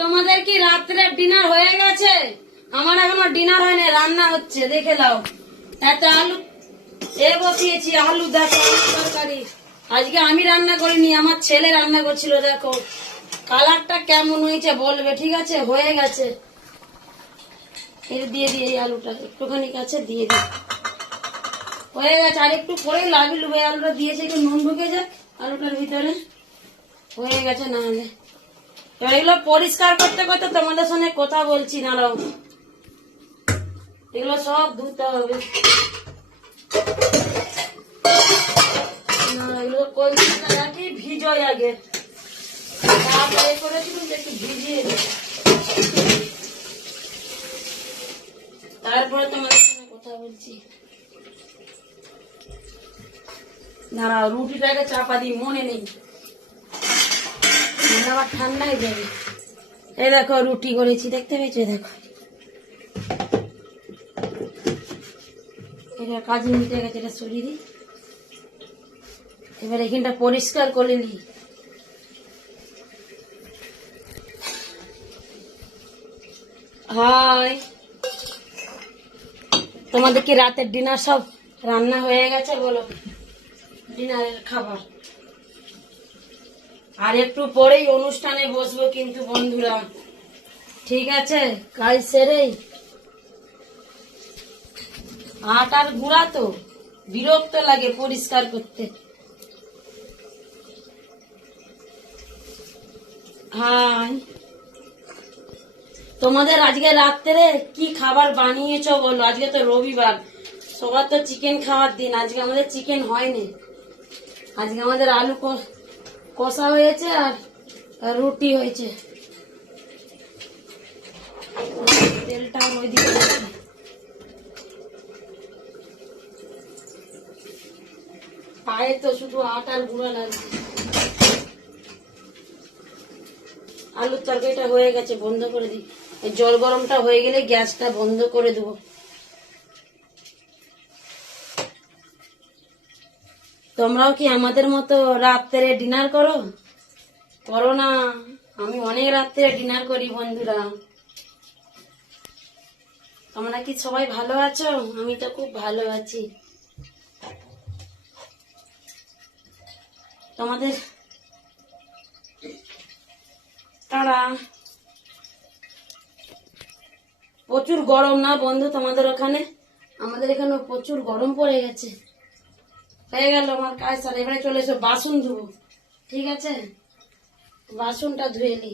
তোমাদের কি রাত্রে ডিনার হয়ে গেছে? আমার এখনো ডিনার হয়নি, রান্না হচ্ছে, দেখে নাও। একটা আলু বসিয়েছি, আলু দেখো, আলু তরকারি। আজকে আমি রান্না করিনি, আমার ছেলে রান্না করছিল। দেখো কালারটা কেমন হয়েছে বলবে, ঠিক আছে? হয়ে গেছে। দিয়ে দিয়ে এই আলুটা একটুখানি কাছে দিয়ে দিই, হয়ে গেছে। আর একটু পরেই লাগলো, এই আলুটা দিয়েছে, একটু নুন ঢুকে যাক আলুটার ভিতরে, হয়ে গেছে। না হলে এবার এগুলো পরিষ্কার করতে করতে তোমাদের সঙ্গে কথা বলছি, নারাও এগুলো সব ধুতে হবে। না এগুলো কলসিটা রাখি ভিজোয় আগে, তারপরে করেছিলাম যে একটু ভিজিয়ে দিই, তারপরে তোমাদের সঙ্গে কথা বলছি। দাঁড়াও রুটিটাকে চাপা দিই, মনে নেই, আবার ঠান্ডা হয়ে যাবে। এই দেখো রুটি করেছি, দেখতে পেয়েছো? দেখো এটা কাজ মিটে গেছে, এটা সরিয়ে দিই। এবার এখানটা পরিষ্কার করে নিই। হাই, তোমাদের কি রাতের ডিনার সব রান্না হয়ে গেছে? বলো ডিনারের খাবার। আর একটু পরেই অনুষ্ঠানে বসবো কিন্তু বন্ধুরা, ঠিক আছে? কাজ সেরেই। আটার গুঁড়া তো বিরক্ত লাগে পরিষ্কার করতে। হাই, তোমাদের আজকে রাত্রে কি খাবার বানিয়েছো বলো? আজকে তো রবিবার, সবার তো চিকেন খাওয়ার দিন। আজকে আমাদের চিকেন হয়নি, আজকে আমাদের আলু কষা হয়েছে আর রুটি হয়েছে। তেলটা ওইদিকে, পায়ে তো শুধু আটার গুঁড়া লাগছে। আলুর তরকারিটা হয়ে গেছে, বন্ধ করে দিই। এই জল গরমটা হয়ে গেলে গ্যাসটা বন্ধ করে দেবো। তোমরাও কি আমাদের মতো রাত্রে ডিনার করো? করো না? আমি অনেক রাত্রে ডিনার করি বন্ধুরা। তোমরা কি সবাই ভালো আছো? আমি তো খুব ভালো আছি। তোমাদের তারা প্রচুর গরম না বন্ধু তোমাদের ওখানে? আমাদের এখানে প্রচুর গরম পড়ে গেছে। হয়ে গেল আমার কাজ, স্যার এবারে চলে এসো বাসন ধুবো, ঠিক আছে? বাসনটা ধুয়ে নি।